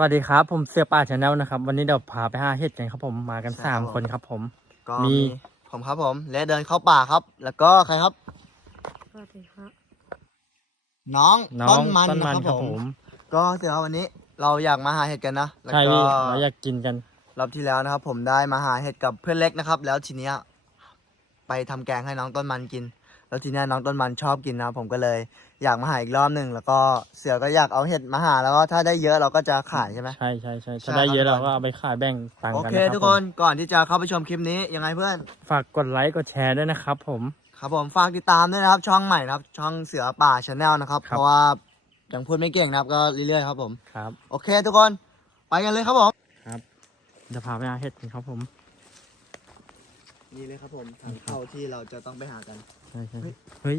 วัสดีครับ ผมเสือป่าชาแนลนะครับ วันนี้เดี๋ยวพาไปหาเห็ดกันครับผมมากันใช่สามครับ คนครับผม ก็มี มีผมครับผมและเดินเข้าป่าครับ แล้วก็ใครครับ สวัสดีครับน้องน้อต้งนมันต้นมันนะคครัรับบผผมม ก็เดี๋ยววันนี้เราอยากมาหาเห็ดกันนะแล้วใช่ก็พี่เราอยากกินกัน รอบที่แล้วนะครับ ผมได้มาหาเห็ดกับเพื่อนเล็กนะครับ แล้วทีเนี้ยไปทำแกงให้น้องต้นมันกิน แล้วทีเนี้ยน้องต้นมันชอบกินนะครับผมก็เลย อยากมาหาอีกรอบหนึ่งแล้วก็เสือก็อยากเอาเห็ดมาหาแล้วก็ถ้าได้เยอะเราก็จะขายใช่ไหม ใช่ใช่ใช่ใช่ถ้าได้เยอะครับเราก็เอาไปขายแบ่งตังค์โอกันเค นะครับทุกผคมนก่อนที่จะเข้าไปชมคลิปนี้ยังไงเพื่อน ฝากกดไลค์กดแชร์ด้วยนะครับผม ครับผมฝากติดตามด้วยนะครับ ช่องใหม่นะครับ ช่องเสือป่าชาแนลนะครับ ครับ เพราะว่ายังพูดไม่เก่งนะครับ ก็เรื่อยๆครับผม ครับ โอเค ทุกคนไปกันเลยครับผมเดี๋ยวพาไปหาเห็ดกันครับผมนี่เลยครับผมทางเข้าที่เราจะต้องไปหากัน ใช่ใช่เฮ้ย เฮ้ย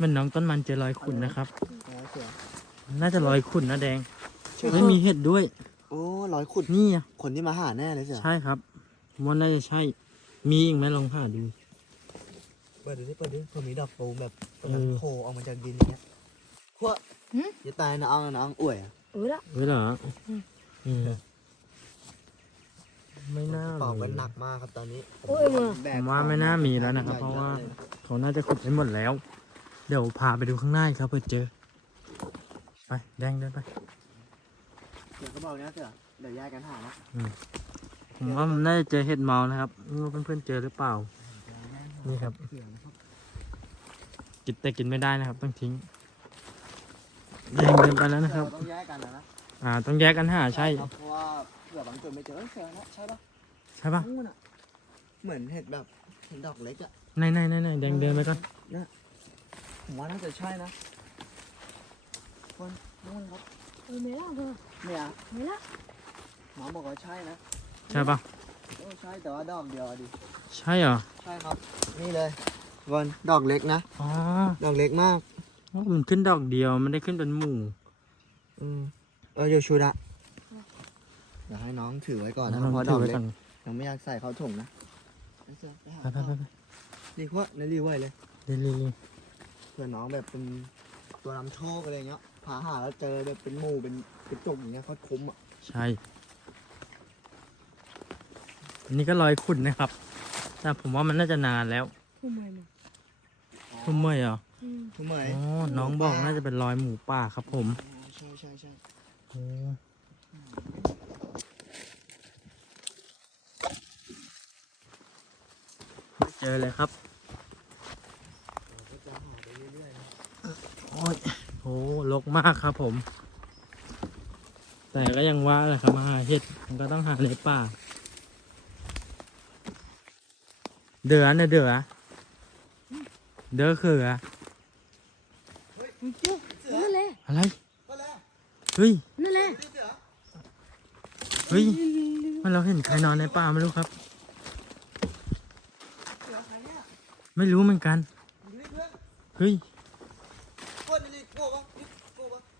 มันน้องต้นมันเจอรอยขุ่นนะครับเสือน่าจะรอยขุ่นนะแดงเชื่อไม่มีเห็ดด้วย โอ้ร้อยขุดนี่อะคนที่มาหาแน่เลยเสือใช่ครับว่าน่าจะใช่ มีอีกไหมลองหาดู เปิดดูดิเปิดดิเผื่อมีดอกปูแบบเออ โผล่ออกมาจากดินอย่างเงี้ยพวกหึอย่าตายนะเอานะเอาอ่วยอะเออละเฮ้ยเหรออืมอืมไม่น่าเป่าเลกันยหนักมากครับตอนนี้โอ้ยมาแบกผมว่าไม่น่ามีแล้วนะครับ เพราะว่าเขาน่าจะขุดไปหมดแล้วเดี๋ยวพาไปดูข้างหน้าอีกครับเพื่อเจอ ไป แดงเดินไป เสือก็บอกนะเสือเดี๋ยวแยกกันหานะผมว่ามันน่าจะเจอเห็ดเมานะครับไม่รู้เพื่อนๆเจอหรือเปล่า นี่ครับ เสือนะครับกินแต่กินไม่ได้นะครับ ต้องทิ้งแดงเดินไปแล้วนะครับ เสือต้องแยกกันนะนะอ่า ต้องแยกกันหาใช่ ครับเพราะว่าเผื่อบางจุดไม่เจอเอ้ยเสือนะใช่ปะใช่ปะนู่นอะเหมือนเห็ดแบบเห็ดดอกเล็กอะไหนไหนไหนไหนแดงเดินไปก่อน ผมว่าน่าจะใช่นะคนนู่นครับเออไม่ละเออเนี่ยไม่ละหมอบอกว่าใช่นะใช่ปะโอ้ใช่แต่ว่าดอกเดียวอะดิใช่เหรอใช่ครับ นี่เลยวันดอกเล็กนะอ๋อดอกเล็กมากมันขึ้นดอกเดียวไม่ได้ขึ้นเป็นหมู่อืมเออโยชูดะเดี๋ยวให้น้องถือไว้ก่อนนะลองเพราะดถืออกไว้เล็กก่อนยังไม่อยากใส่เข้าถุงนะไปเสือไปหาไปไปไปไปดีกว่าในรีไว้เลยเร็วเร็ว เร็วเผื่อน้องแบบเป็นตัวนำโชคอะไรเงี้ยหาหาแล้วเจอแบบเป็นหมู่เป็นเป็นจุกอย่างเงี้ยเขาคุ้มอะใช่ อันนี้ก็รอยขุ่นนะครับ แต่ผมว่ามันน่าจะนานแล้วทำไมมาทุ่มเมื่อยเหรออืมทำไมอ๋อน้องบอกน่าจะเป็นรอยหมูป่าครับ ผมอ๋อใช่ใช่ใช่โอ้เจอเลยครับ เราก็จะหาไปเรื่อยๆนะ โอ้ ยโหลกมากครับผม แต่ก็ยังว่าแหละครับมาหาเห็ดมันก็ต้องหาในป่า เดือเนี่ยเดือเดือคืออะนั่นแหละอะไรก็แล้วเฮ้ยนั่นแหละนี่เสือเฮ้ยมันเราเห็นใครนอนในป่าไม่รู้ครับเสือใครเนี่ยไม่รู้เหมือนกันอยู่นี่เพื่อนเฮ้ย เพื่อนนี่โก้ปะนี่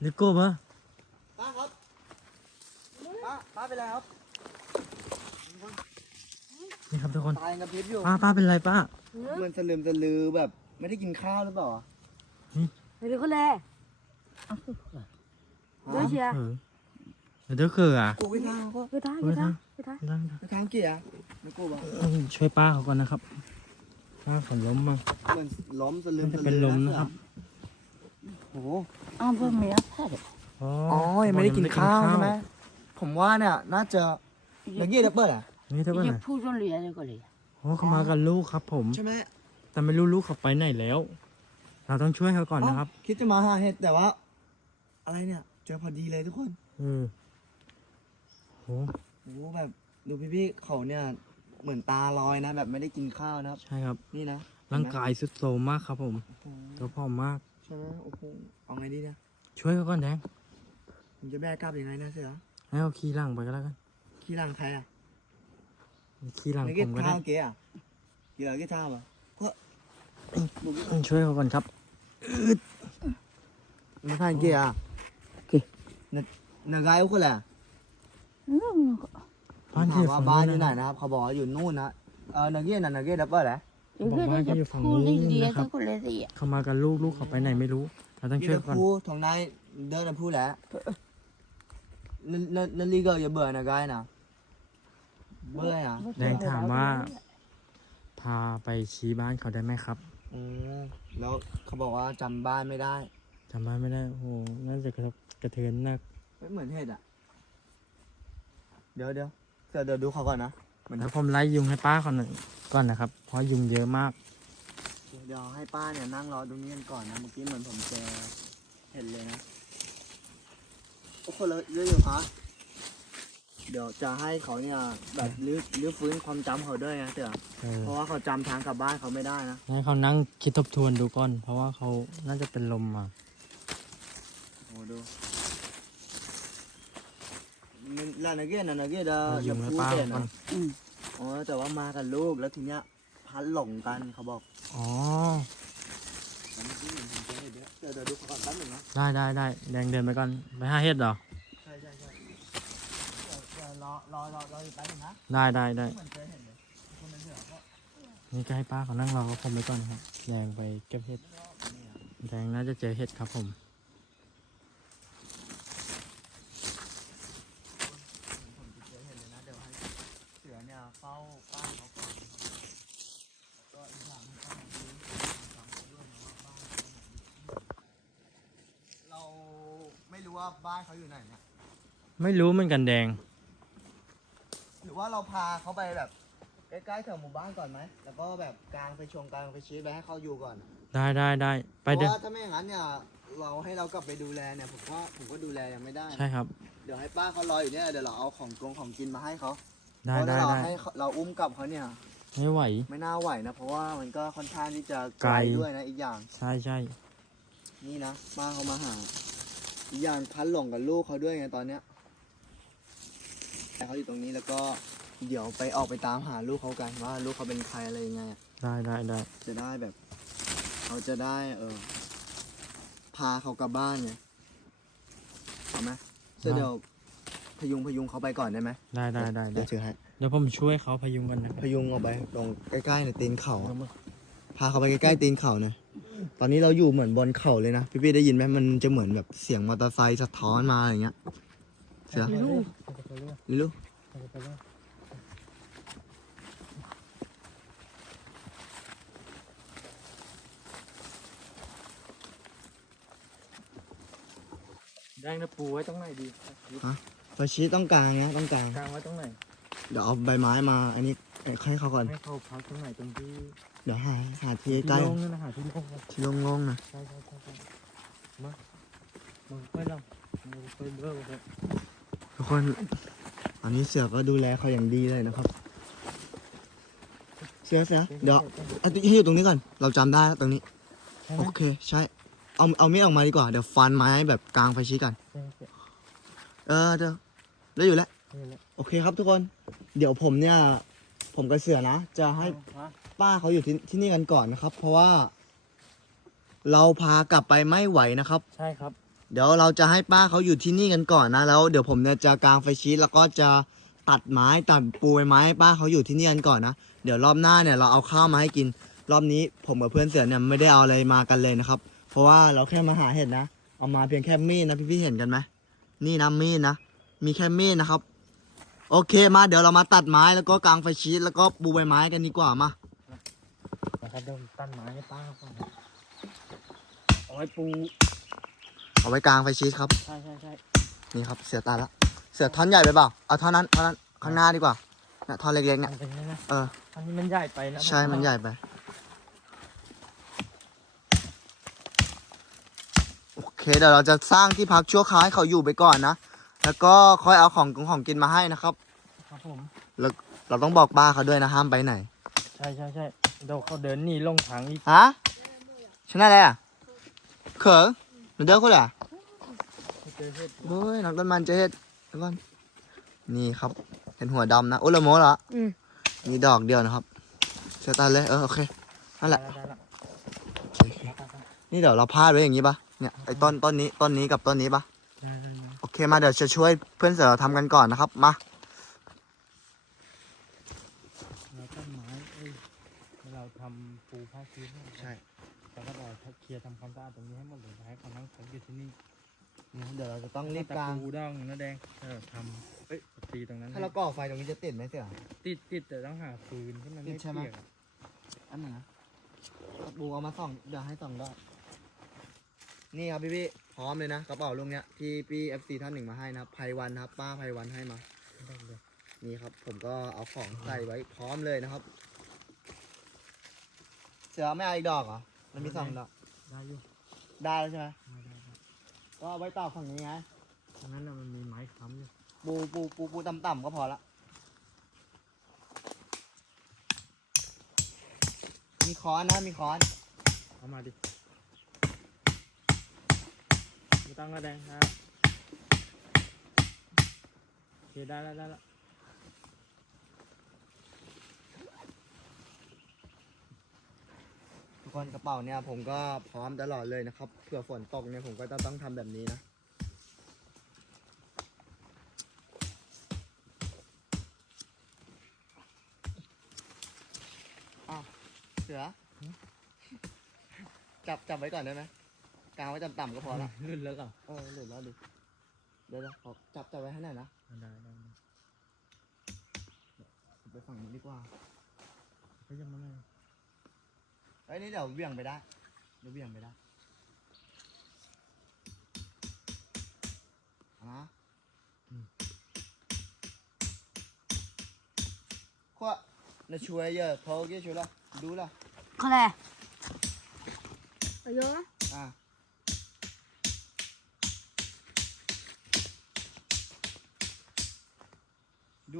โก้ปะลิโก้ปะป้าครับป้าป้าเป็นไรครับนี่ครับทุกคนตายกับพริบอยู่ป้าป้าเป็นไรป้าเออมันสลืมสลือแบบ ไม่ได้กินข้าวหรือเปล่าอะไปดูเขาแลเดี๋ยวเชียร์เออเดี๋ยวคืออะกูไปทางก็ไปท้ายไปท้ายไปท้ายนั่งไปทางเกียร์ไม่กูปะเอ้ยช่วยป้าเขาก่อนนะครับป้าฝนล้มมาเหมือนล้มสลืมน่าสจะลือเป็นลมนะครับ โอ้โหอ้าวเพิ่มเมียพ่ออ๋ออ๋อยังไม่ได้กินข้าวใช่ไหมผมว่าเนี่ยน่าจะเมื่อกี้เดบเบิลอะนี่เท่ากันจะนะพูดจนเหลือเลยก็เลยโอ้เขามากับลูกครับ ผม ใช่ไหมแต่ไม่รู้ลูกเขาไปไหนแล้ว เราต้องช่วยเขาก่อนนะครับอ๋อคิดจะมาหาเห็ดแต่ว่า อะไรเนี่ย เจอพอดีเลยทุกคนเออโหโอ้โหแบบดูพี่ๆเขาเนี่ยเหมือนตาลอยนะ แบบไม่ได้กินข้าวนะครับ ใช่ครับ นี่นะร่างกายสุดโทรมมากครับผมโอ้โหตัวผอมมากใช่ไหมโอ้โหเอาไงดีเนี่ยช่วยเขาก่อนแดงผมจะแบกกลับยังไงนะเสือให้เขาขี่หลังไปก็แล้วกันขี้หลังใครอะขี่หลังไม่ผเก็บมก็ได้ข้าวเก๋อะเกี่ยวกับเก็บข้าวอะเพราะช่วยเขาก่อนครับไม่ทานเก๋อะเก๋นนากายอุคนแหละอืมบ้านถาที่มอยู่ว่าฝั่งบ้านนู้อนยู่ไหนนะนะครับเขาบอกว่าอยู่นู่นนะเออนาเกียน่ะนาเกียดับเบิลแหละ เดี๋ยวเพื่อนจะพูดเรียก็เลยสิเขามากับลูกลูกเขาไปไหนไม่รู้ เราต้องช่วยก่อนพูทางนายเดินนะพูดแหละนั่นนั่นนั่นลีก็อย่าเบื่อนะกายนะเบื่ออะแดงถามว่า พาไปชี้บ้านเขาได้ไหมครับอืมแล้วเขาบอกว่าจำบ้านไม่ได้จำบ้านไม่ได้โอ้โหน่าจะกระทบกระเทือนหนักไม่เหมือนเห็ดอะเดี๋ยวเดี๋ยวเดี๋ยวเดี๋ยวดูเขาก่อนนะ เหมือนแล้วผมไล่ยุงให้ป้าเขาหน่อยก่อนนะครับ เพราะยุงเยอะมาก เดี๋ยวให้ป้าเนี่ยนั่งรอตรงนี้กันก่อนนะเมื่อกี้เหมือนผมเจอเห็ดเลยนะโอ้โหเลยเยอะอยู่ฮะเดี๋ยวจะให้เขาเนี่ยแบบรื้อรื้อฟื้นความจำเขาด้วยนะเต๋อเออเพราะว่าเขาจำทางกลับบ้านเขาไม่ได้นะให้เขานั่งคิดทบทวนดูก่อน เพราะว่าเขาน่าจะเป็นลมมาโอ้ดูมัน ลานาเกตนะนาเกตเดอให้ยุงให้พูดป้าเด่านก่อนนะอ๋อแต่ว่ามากับลูกแล้วทีเนี้ยพัดหลงกันเขาบอกอ๋อเมื่อกันเดี๋ยวเดี๋ยวดูก่อนแป๊บหนึงนะได้ได้ได้แดงเดินไปก่อนไปห้าเห็ดเหรอ ใช่ใช่ใช่เดี๋ยวเดี๋ยวรอรอรอรออยู่แป๊บหนึงนะได้ได้ได้ เหมือนเจอเห็ดเลยคนนั้นเถอะก็นี่ก็ให้ป้าเขานั่งรอก็ผมไปก่อนครับ แดงไปเก็บเห็ด แดงน่าจะเจอเห็ดครับผมจะเจอเห็ดเลยนะเดี๋ยวให้เสือเนี่ยเฝ้าป้าเขาก่อนนะครับแล้วก็อีกอย่างหนึงก็คือจำเขาด้วยนะว่าบ้านเขาอยู่ไหนเราไม่รู้ว่าบ้านเขาอยู่ไหนนะ ไม่รู้เหมือนกันแดง หรือว่าเราพาเขาไปแบบใกล้ๆแถวหมู่บ้านก่อนไหม แล้วก็แบบกลางไปชงกลางไปชี้ไปให้เขาอยู่ก่อน ได้ได้ได้เพไปราะเดินว่าถ้าไม่อย่างนั้นเนี่ยเราให้เรากลับไปดูแลเนี่ยผมว่าผมก็ดูแลยังไม่ได้นะใช่ครับ เดี๋ยวให้ป้าเขารออยู่เนี่ยเดี๋ยวเราเอาของกรงของกินมาให้เขาได้เพราะได้ถ้าเราได้ให้เขาเราอุ้มกลับเขาเนี่ยไม่ไหว ไม่น่าไหวนะเพราะว่ามันก็ค่อนข้างที่จะไกไกลลด้วยนะอีกอย่างใช่ใช่นี่นะป้าเขามาหาอีกอย่างพันหลงกับลูกเขาด้วยไงตอนเนี้ยแต่ เขาอยู่ตรงนี้แล้วก็เดี๋ยวไปออกไปตามหาลูกเขากันว่าลูกเขาเป็นใครอะไรยังไงอะได้ได้ได้จะได้แบบ เขาจะได้เออพาเขากลับบ้านไงเอาไหมเดี๋ยวพยุงพยุงเขาไปก่อนได้ไหมได้ได้ได้เดี๋ได้ยวถือให้เดี๋ยวผมช่วยเขาพยุงกันนะพยุงออกไปตรงใกล้ๆในตีนเขาอะพาเขาไปใกล้ๆตีนเขาหน่อยตอนนี้เราอยู่เหมือนบนเขาเลยนะพี่พี่ได้ยินไหมมันจะเหมือนแบบเสียงมอเตอร์ไซค์สะท้อนมาอย่างเงี้ย เสือลิลูแดงจะปูไว้ตรงไหนดีพอชี้ต้องกลางนะต้องกลางกลางไว้ตรงไหนเดี๋ยวเอาใบไม้มา อันนี้ให้เขาก่อนให้เขาพักตรงไหนตรงที่เดี๋ยวหาหาที่ที่ใกล้โล่งนั่นนะหาที่โล่งก่อนที่โล่งๆนะ ใช่ใช่ใช่ใช่มามาค่อยลองมาค่อยเบิ่งเลย ทุกคนอันนี้เสือก็ดูแลเขาอย่างดีเลยนะครับ เสือเสือเดี๋ยวให้อยู่ตรงนี้ก่อน เราจำได้แล้วตรงนี้ โอเคใช่ เอาเอามีดออกมาดีกว่า เดี๋ยวฟันไม้แบบกลางไฟชี้กัน เออเดี๋ยวได้อยู่แล้ว โอเคครับทุกคน เดี๋ยวผมเนี่ย ผมกับเสือนะ จะให้ป้าเขาอยู่ที่ที่นี่กันก่อนนะครับ เพราะว่า เราพากลับไปไม่ไหวนะครับ ใช่ครับ เดี๋ยวเราจะให้ป้าเขาอยู่ที่นี่กันก่อนนะแล้วเดี๋ยวผมเนี่ยจะกางไฟชีสแล้วก็จะตัดไม้ตัดปูใบไม้ให้ป้าเขาอยู่ที่นี่กันก่อนนะเดี๋ยวรอบหน้าเนี่ยเราเอาข้าวมาให้กิน รอบนี้ผมกับเพื่อนเสือเนี่ยไม่ได้เอาอะไรมากันเลยนะครับ เพราะว่าเราแค่มาหาเห็ดนะ เอามาเพียงแค่มีดนะพี่ๆเห็นกันไหมนี่นะมีดนะมีแค่มีดนะครับ โอเคมาเดี๋ยวเรามาตัดไม้แล้วก็กางไฟชีสแล้วก็ปูใบไม้กันดีกว่ามานะครับเดี๋ยวผมตั้นไม้ให้ป้าเขาก่อนเอาไว้ปู เอาไว้กางไฟชีสครับ ใช่ใช่ใช่นี่ครับเสือตายละ เสือท่อนใหญ่ไปเปล่า เอาท่อนนั้นท่อนนั้นข้างหน้าดีกว่าเนี่ยท่อนเล็กๆเนี่ยทำเป็นไงนะเออ อันนี้มันใหญ่ไปนะใช่ มันใหญ่ไป โอเคเดี๋ยวเราจะสร้างที่พักชั่วคราวให้เขาอยู่ไปก่อนนะ แล้วก็ค่อยเอาของกงของกินมาให้นะครับ ครับผมเราต้องบอกป้าเขาด้วยนะห้ามไปไหน ใช่ใช่ใช่เดี๋ยวเขาเดินหนีลงถังอีก ฮะชนะอะไรอะ เขิง หนูเดินคุณอะไม่เจอเห็ดโอ้ยน้องต้นมันเจะเห็ดเดี๋ยวก่อนนี่ครับ เห็นหัวดำนะ โอ้ละโมเหรออืม มีดอกเดียวนะครับเสียตันเลย เออ โอเค นั่นแหละได้ละโอเคโอเคนี่เดี๋ยวเราพาดไว้อย่างนี้ปะเนี่ยไอ้ต้นต้นนี้ต้นนี้กับต้นนี้ปะได้ได้ได้โอเคมาเดี๋ยวจะช่วยเพื่อนเสือเราทำกันก่อนนะครับ มาเราต้นไม้เอ้ยเราทำปูผ้าชื้นให้ ใช่ แล้วก็เราเคลียร์ทำความสะอาดตรงนี้ให้หมดเลยให้เขานั่งพักอยู่ที่นี่เนี่ยเดี๋ยวเราจะต้องรีบตะกางปูด้องนะแดงเออทำเอ้ยตีตรงนั้นถ้าเราก่อไฟตรงนี้จะติดไหมเสี่ยติดติดแต่ต้องหาฟืนที่มันติไม่ดใช่ไหมเปียกอะอันไหนนะตะปูเอามาส่องเดี๋ยวให้ส่องได้นี่ครับพี่พี่พร้อมเลยนะกระเป๋าลุงเนี้ยที่พี่เอฟซีท่านหนึ่งมาให้นะครับไพวันนะครับ ป้าไพวันให้มาได้เลยนี่ครับ ผมก็เอาของใส่ไว้พร้อมเลยนะครับ เสือไม่เอาอีกดอกเหรอมันมีสองดอก ได้อยู่ได้แล้วใช่ไหมได้ได้ได้ก็เอาไว้ต่อฝั่งนี้ไงตรงนั้นน่ะมันมีไม้ค้ำอยู่ปูปูปูปูต่ำๆก็พอละมีค้อนนะมีค้อนเอามาดิไม่ต้องกระแดงครับโอเคได้แล้วได้แล้ว ทุก คนกระเป๋าเนี่ยผมก็พร้อมตลอดเลยนะครับเผื่อฝนตกเนี่ยผมก็จะต้องทำแบบนี้นะอ้าวเสือ จับจับไว้ก่อนได้ไหมกางไว้ต่ำๆก็พอละลื่นแล้วเหรอเออเหลือแล้วดิเดี๋ยวๆขอจับจับไว้ให้หน่อยนะได้ได้ได้ไปฝั่งนี้ดีกว่าก็ยังไม่ได้ เอ้ยนี่เดี๋ยวเบี่ยงไปได้ เดี๋ยวเบี่ยงไปได้เอานะขั้ว那出来也跑过去了，撸了 เขาแหละเยอะ 啊。ดู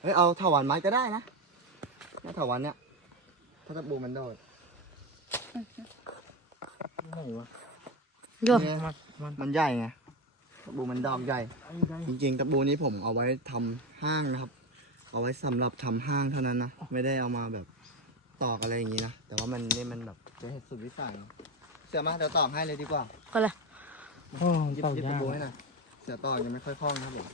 เฮ้ยเอาถาวันไม้ก็ได้นะเนี่ยถาวันเนี่ยถ้าตะปูมันโดดไหนวะโยเนี่ยมันมันมันใหญ่ไงตะปูมันดอกใหญ่ไอ้ได้จริงๆตะปูนี้ผมเอาไว้ทำห้างนะครับ เอาไว้สำหรับทำห้างเท่านั้นนะไม่ได้เอามาแบบตอกอะไรอย่างนี้นะแต่ว่ามันนี่มันแบบเป็นเหตุสุดวิสัยเสือมาเดี๋ยวตอกให้เลยดีกว่าก็เลย โอ้หยิบเต่าหยิบยาตะกปูให้หน่อยเสือตอกยังไม่ค่อยคล่องนะครับผม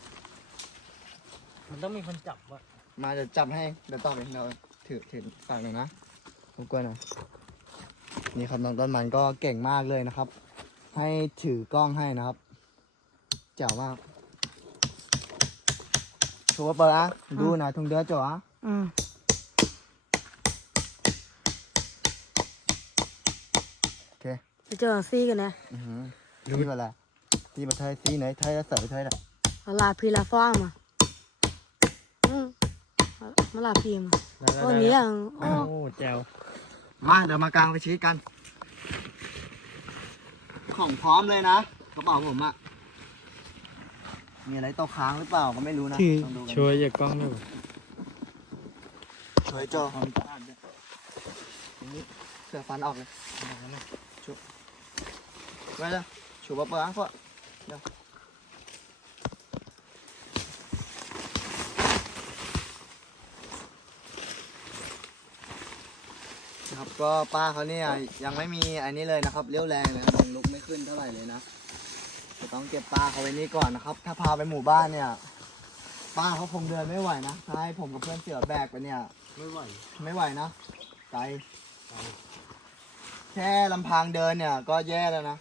มันต้องมีคนจับวะมาเดี๋ยวจับให้ เดี๋ยวตอกเองเราถือถือฝากหน่อยนะรบกวนหน่อยนี่ครับน้องต้นมันก็เก่งมากเลยนะครับ ให้ถือกล้องให้นะครับเจ๋วมากชัวร์เปิดอะดูหน่อยทุงเดือจ๋ออืมโอเคไปเจอซี่กันนะอือหือที่อะไรที่มาเทยที่ไหนเทยแล้วเสยเทยแหละเอาลาพี่ลาฟ้ามาอืม มาลาพี่มาได้ได้โอ้ได้นี้อะโอ้โอ้แจวมาเดี๋ยวมากางไปชี้กัน ของพร้อมเลยนะกระเป๋าผมอะมีอะไรตกค้างหรือเปล่าก็ไม่รู้นะที่ต้องดูกันช่วยอย่ากล้องด้วยช่วยโจความสะอาดด้วยตรงนี้เสือฟันออกเลยชุบไว้เลยชูบะเปิดอะพวกเดี๋ยวนะครับ ก็ป้าเขาเนี่ยยังไม่มีอันนี้เลยนะครับเลี้ยวแรงเลยลงลุกไม่ขึ้นเท่าไหร่เลยนะจะต้องเก็บป้าเขาไว้นี่ก่อนนะครับ ถ้าพาไปหมู่บ้านเนี่ย ป้าเขาคงเดินไม่ไหวนะถ้าให้ผมกับเพื่อนเสือแบกไปเนี่ย ไม่ไหว ไม่ไหวนะไกลแค่ลำพังเดินเนี่ย ก็แย่แล้วนะ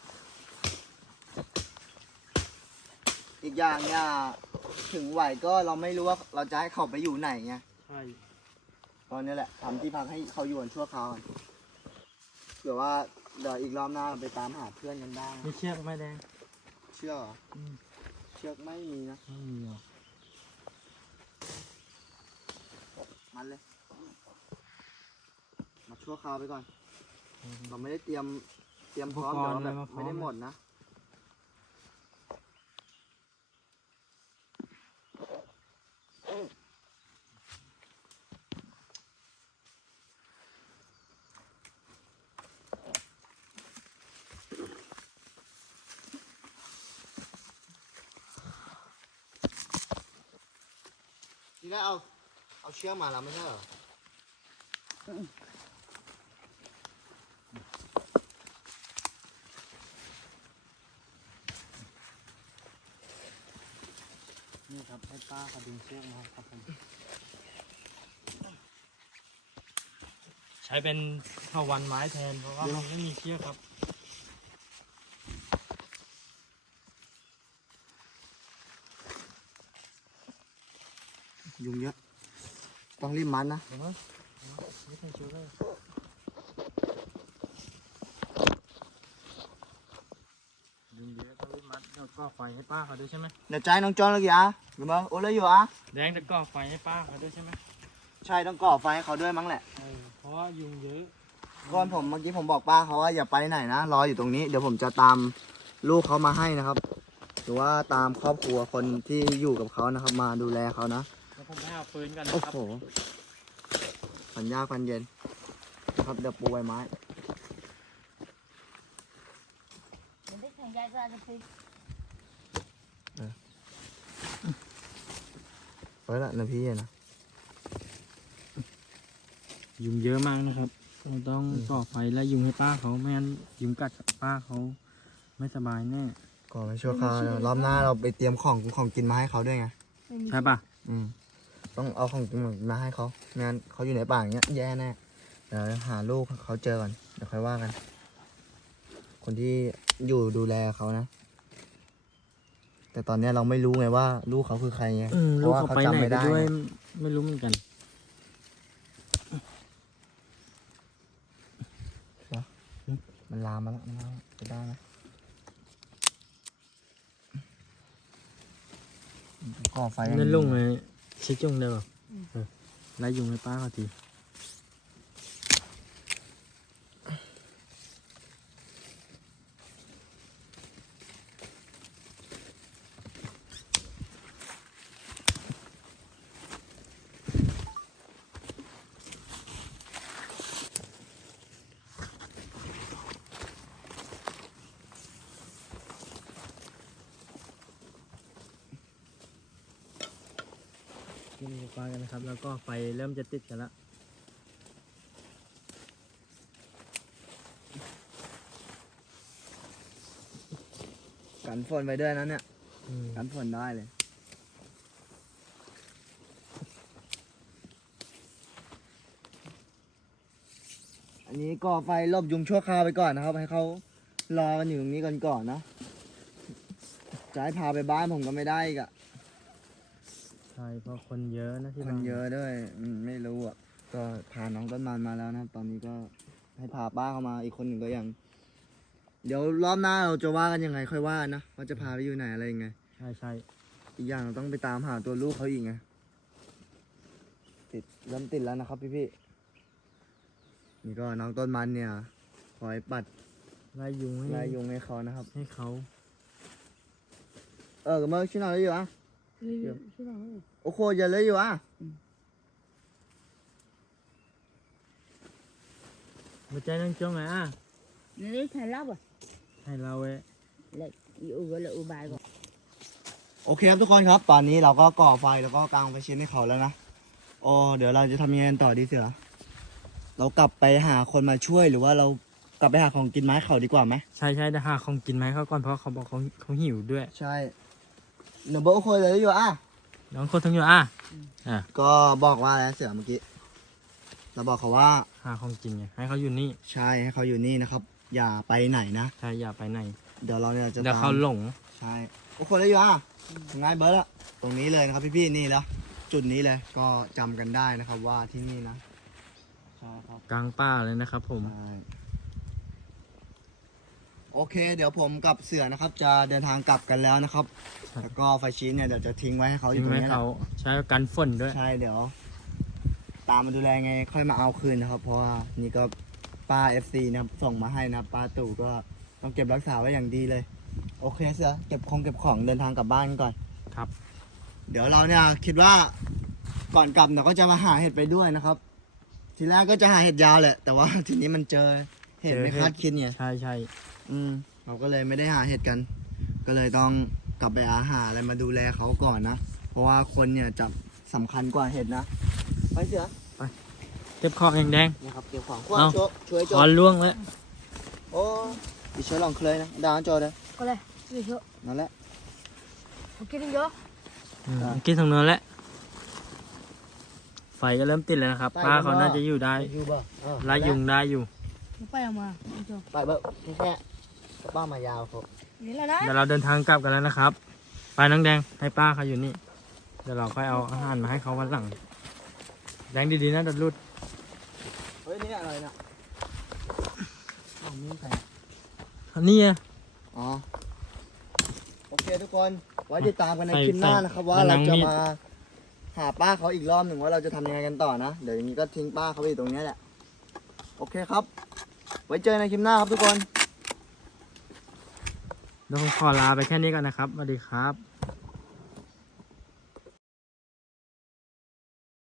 อีกอย่างเนี่ยถึงไหวก็เราไม่รู้ว่าเราจะให้เขาไปอยู่ไหนไงใช่ ตอนนี้แหละทำที่พักให้เขาอยู่กันชั่วคราวก่อนเผื่อว่าเดี๋ยวอีกรอบหน้าไปตามหาเพื่อนกันได้มีเชือกไหมแดง เชื่อเหรออืม เชือกไม่มีนะ ไม่มีหรอมันเลย มาชั่วคราวไปก่อนอเราไม่ได้เตรียมเตรียมพร้อมอุปกเดี๋ยวรณ์แบบอะไรมาพร้อมไม่ได้หมดนะ เอา เอาเชือกมาแล้วไม่ใช่เหรอนี่ครับให้ป้าเขาดึงเชือกมาครับผมใช้เป็นเถาวันไม้แทนเพราะว่ามันไม่มีเชือกครับ ยุงเยอะ ต้องรีบมัดนะเห็นไหมไม่ใช่เชือกเลยดึงเยอะก็รีบมัดแล้วก็ไฟให้ป้าเขาด้วยใช่ไหมเดี๋ยวใจน้องจอนแล้วกี่อะหรือมาโอ้เลยอยู่อะแดงจะก่อไฟให้ป้าเขาด้วยใช่ไหมใช่ต้องก่อไฟให้เขาด้วยมั้งแหละเออเพราะว่ายุงเยอะ ก่อนผมเมื่อกี้ผมบอกป้าเขาว่าอย่าไปไหนนะรออยู่ตรงนี้เดี๋ยวผมจะตามลูกเขามาให้นะครับ หรือว่าตามครอบครัวคนที่อยู่กับเขานะครับ มาดูแลเขานะ แล้วผมไปหาปืนกันนะโอ้ครับ โหฝันยากฝันเย็นนะครับเดี๋ยวปูใบไม้ มันได้แข่งใหญ่ก็อาจจะไปไว้ละนะพี่นะ ยุงเยอะมากนะครับเราต้องอืม ก่อไฟและยุงให้ป้าเขาไม่งั้นยุงกัดป้าเขาไม่สบายแน่ก่อไปชั่วคราวนะรอบหน้าเราไปเตรียมของของกินมาให้เขาด้วยไง ไม่มีใช่ปะอืม ต้องเอาของกินมาให้เขาไม่งั้นเขาอยู่ในป่าอย่างเงี้ยแย่แน่เดี๋ยวหาลูกเขาเจอก่อนเดี๋ยวค่อยว่ากัน คนที่อยู่ดูแลเขานะ แต่ตอนเนี้ยเราไม่รู้ไงว่าลูกเขาคือใครไงอืมเพลูราะกว่าเขาเขาไปจำไหนไม่ก็ได้ด้วย ไงไม่รู้เหมือนกัน มันลามมาแล้วมันลามจะได้ไหมก่อไฟอย่างนั่นลุงเลย ชิจุงเดียวเออไล่ยุงให้ป้าเขาที กินปลากันนะครับ แล้วก็ไฟเริ่มจะติดกันละกันฝนไปด้วยนะเนี่ยอืมกันฝนได้เลย อันนี้ก่อไฟรอบยุงชั่วคราวไปก่อนนะครับ ให้เขารอกันอยู่ตรงนี้ก่อนก่อนๆนะจะให้พาไปบ้านผมก็ไม่ได้อีกอะ ใช่เพราะคนเยอะนะที่มันเยอะด้วยอืมไม่รู้อะ ก็พาน้องต้นมันมาแล้วนะครับตอนนี้ก็ให้พาป้าเข้ามาอีกคนหนึ่งก็ยัง เดี๋ยวรอบหน้าเราจะว่ากันยังไง ค่อยว่านะว่าจะพาไปอยู่ไหนอะไรยังไง ใช่ใช่อีกอย่างเราต้องไปตามหาตัวลูกเขาอีกไงติดเริ่มติดแล้วนะครับพี่พี่ๆนี่ก็น้องต้นมันเนี่ย คอยปัดไล่ยุงให้ไล่ยุงให้เขานะครับ ให้เขา เออก็มาช่วยหน่อยเลยอยู่อะ ไม่มีใช่ไหมโอ้โหอย่าเลยอยู่อะมาใจนั่งจ้องไงอะนี่ใช่ลับอะให้เราเว้ยแล้วอูก็เลยอูบายก่อนโอเคครับทุกคนครับ ตอนนี้เราก็ก่อไฟแล้วก็กางไฟเชนให้เขาแล้วนะโอ้เดี๋ยวเราจะทำยังไงกันต่อดีเสือเรากลับไปหาคนมาช่วยหรือว่าเรากลับไปหาของกินไม้เขาดีกว่าไหมใช่ใช่จะหาของกินไม้เขาก่อนเพราะเขาบอกเขาเขาหิวด้วย ใช่ หนูบอกโอเคเลยอยู่อะน้องคนทั้งอยู่อะอะก็บอกว่าแล้วเสือเมื่อกี้เราบอกเขาว่าหาของกินไงให้เขาอยู่นี่ใช่ให้เขาอยู่นี่นะครับ อย่าไปไหนนะใช่อย่าไปไหนเดี๋ยวเราเนี่ยจะเดี๋ยวตามเขาหลงใช่โอเคเลยอยู่อะง่ายเบิร์ดละตรงนี้เลยนะครับพี่ๆนี่แล้วจุดนี้เลยก็จำกันได้นะครับว่าที่นี่นะใช่ครับกลางป่าเลยนะครับผม ใช่ โอเค เดี๋ยวผมกับเสือนะครับ จะเดินทางกลับกันแล้วนะครับใช่แล้วก็ไฟชีนเนี่ยเดี๋ยวจะทิ้งไว้ให้เขาอทิ้ยู่งตรงไว้นี้แหละเขาใช้กันฝนด้วย ใช่เดี๋ยว ตามมาดูแลไงค่อยมาเอาคืนนะครับ เพราะว่านี่ก็ป้า FC นะครับส่งมาให้นะป้าตู่ก็ต้องเก็บรักษาไว้อย่างดีเลย โอเคเสือเก็บของเก็บของเดินทางกลับบ้านก่อน ครับ เดี๋ยวเราเนี่ยคิดว่าก่อนกลับเราก็จะมาหาเห็ดไปด้วยนะครับ ทีแรกก็จะหาเห็ดยาวแหละแต่ว่าทีนี้มันเจอเห็ดเจอไม่เห็ดคาดคิดไงใช่ใช่ อืมเราก็เลยไม่ได้หาเห็ดกัน ก็เลยต้องกลับไปอาหาอะไรมาดูแลเขาก่อนนะ เพราะว่าคนเนี่ยจะสำคัญกว่าเห็ดนะ ไปเสือเก็บของแดง นะครับเก็บของเอ้า ช่วยช่วยๆโจคอนล่วงแล้ว โอ้ดิฉันลองเคยนะดาวโจเลยก็เลยนี่เยอะนั่นแหละผมกินเยอะอืมอะกินทางเนินแล้วไฟก็เริ่มติดแล้วนะครับไปป้ากันเขาเนอะ น่าจะอยู่ได้ อยู่บ่เออไล่ยุงได้อยู่ผมไปเอามาคุณผู้ชมไปเบอร์แค่แค่ ป้ามายาวครับนี่แหละนะเดี๋ยวเราเดินทางกลับกันแล้วนะครับ ไปน้องแดงให้ป้าเขาอยู่นี่ เดี๋ยวเราค่อยเอาอาหารมาให้เขาวันหลัง แดงดีๆนะดัดรุดเฮ้ยนี่อะไรนะอ้าวมีใครอันนี้ไงอ๋อ โอเคทุกคน ไว้ติดตามกันในใส่คลิปหน้าใส่นะครับ ว่ามาเรานั่งจะมีดมา หาป้าเขาอีกรอบหนึ่งว่าเราจะทำยังไงกันต่อนะ เดี๋ยวอย่างนี้ก็ทิ้งป้าเขาไปอยู่ตรงเนี้ยแหละ โอเคครับ ไว้เจอในคลิปหน้าครับทุกคน เดี๋ยวผมขอลาไปแค่นี้ก่อนนะครับสวัสดีครับ